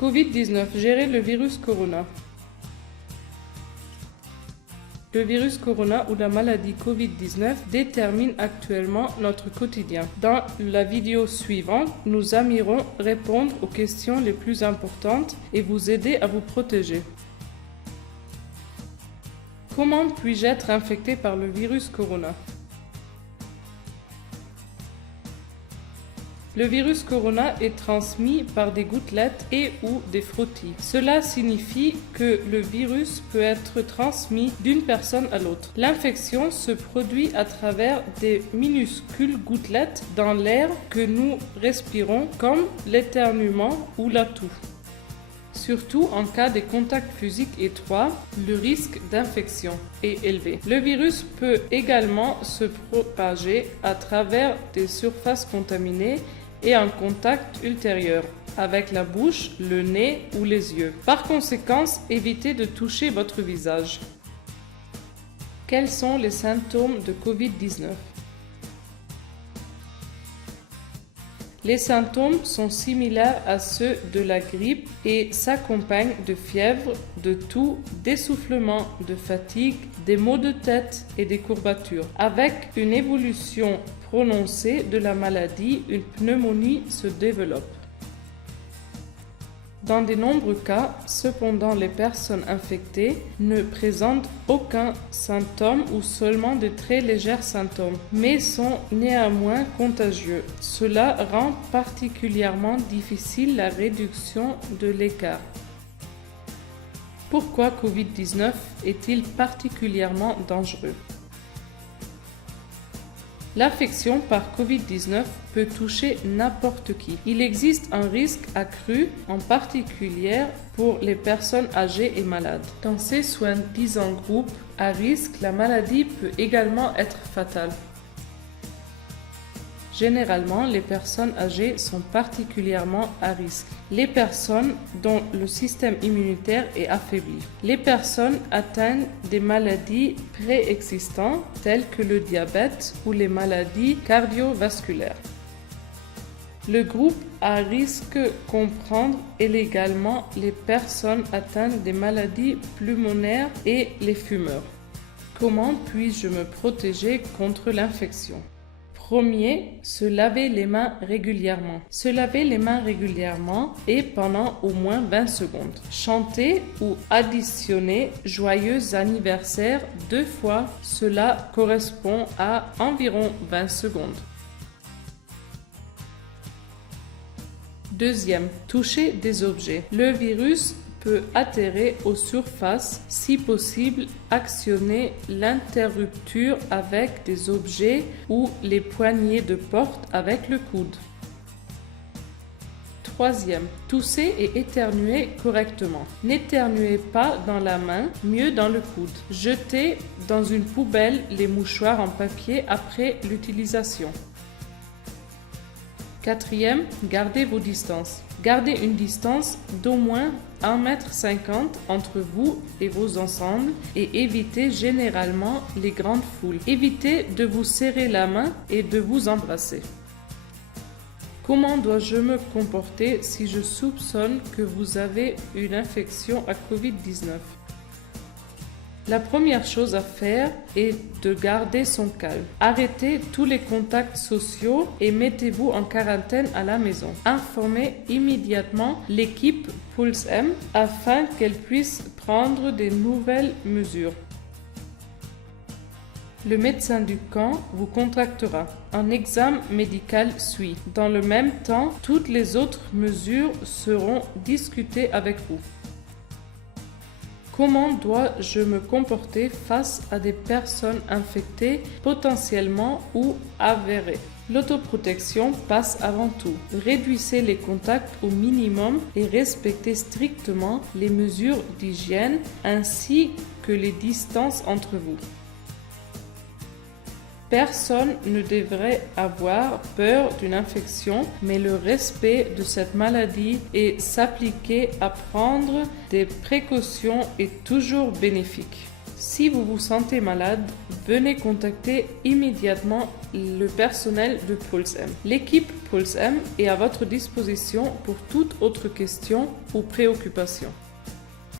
Covid-19, gérer le virus corona. Le virus corona ou la maladie Covid-19 détermine actuellement notre quotidien. Dans la vidéo suivante, nous aimerons répondre aux questions les plus importantes et vous aider à vous protéger. Comment puis-je être infecté par le virus corona? Le virus corona est transmis par des gouttelettes et ou des frottis. Cela signifie que le virus peut être transmis d'une personne à l'autre. L'infection se produit à travers des minuscules gouttelettes dans l'air que nous respirons, comme l'éternuement ou la toux. Surtout en cas de contact physique étroit, le risque d'infection est élevé. Le virus peut également se propager à travers des surfaces contaminées et en contact ultérieur avec la bouche, le nez ou les yeux. Par conséquent, évitez de toucher votre visage. Quels sont les symptômes de Covid-19? Les symptômes sont similaires à ceux de la grippe et s'accompagnent de fièvre, de toux, d'essoufflement, de fatigue, des maux de tête et des courbatures. Avec une évolution prononcée de la maladie, une pneumonie se développe. Dans de nombreux cas, cependant, les personnes infectées ne présentent aucun symptôme ou seulement de très légers symptômes, mais sont néanmoins contagieux. Cela rend particulièrement difficile la réduction de l'écart. Pourquoi Covid-19 est-il particulièrement dangereux? L'affection par Covid-19 peut toucher n'importe qui. Il existe un risque accru, en particulier pour les personnes âgées et malades. Dans ces soi-disant groupes à risque, la maladie peut également être fatale. Généralement, les personnes âgées sont particulièrement à risque. Les personnes dont le système immunitaire est affaibli. Les personnes atteintes des maladies préexistantes telles que le diabète ou les maladies cardiovasculaires. Le groupe à risque comprend également les personnes atteintes des maladies pulmonaires et les fumeurs. Comment puis-je me protéger contre l'infection? Premier, se laver les mains régulièrement. Se laver les mains régulièrement et pendant au moins 20 secondes. Chanter ou additionner joyeux anniversaire 2 fois, cela correspond à environ 20 secondes. Deuxième, toucher des objets. Le virus peut atterrir aux surfaces, si possible, actionner l'interrupteur avec des objets ou les poignées de porte avec le coude. Troisième, tousser et éternuer correctement. N'éternuez pas dans la main, mieux dans le coude. Jetez dans une poubelle les mouchoirs en papier après l'utilisation. Quatrième, gardez vos distances. Gardez une distance d'au moins 1,50 m entre vous et vos ensembles et évitez généralement les grandes foules. Évitez de vous serrer la main et de vous embrasser. Comment dois-je me comporter si je soupçonne que vous avez une infection à Covid-19? La première chose à faire est de garder son calme. Arrêtez tous les contacts sociaux et mettez-vous en quarantaine à la maison. Informez immédiatement l'équipe Pulse M afin qu'elle puisse prendre des nouvelles mesures. Le médecin du camp vous contactera. Un examen médical suit. Dans le même temps, toutes les autres mesures seront discutées avec vous. Comment dois-je me comporter face à des personnes infectées potentiellement ou avérées? L'autoprotection passe avant tout. Réduisez les contacts au minimum et respectez strictement les mesures d'hygiène ainsi que les distances entre vous. Personne ne devrait avoir peur d'une infection, mais le respect de cette maladie et s'appliquer à prendre des précautions est toujours bénéfique. Si vous vous sentez malade, venez contacter immédiatement le personnel de Pulse M. L'équipe Pulse M est à votre disposition pour toute autre question ou préoccupation.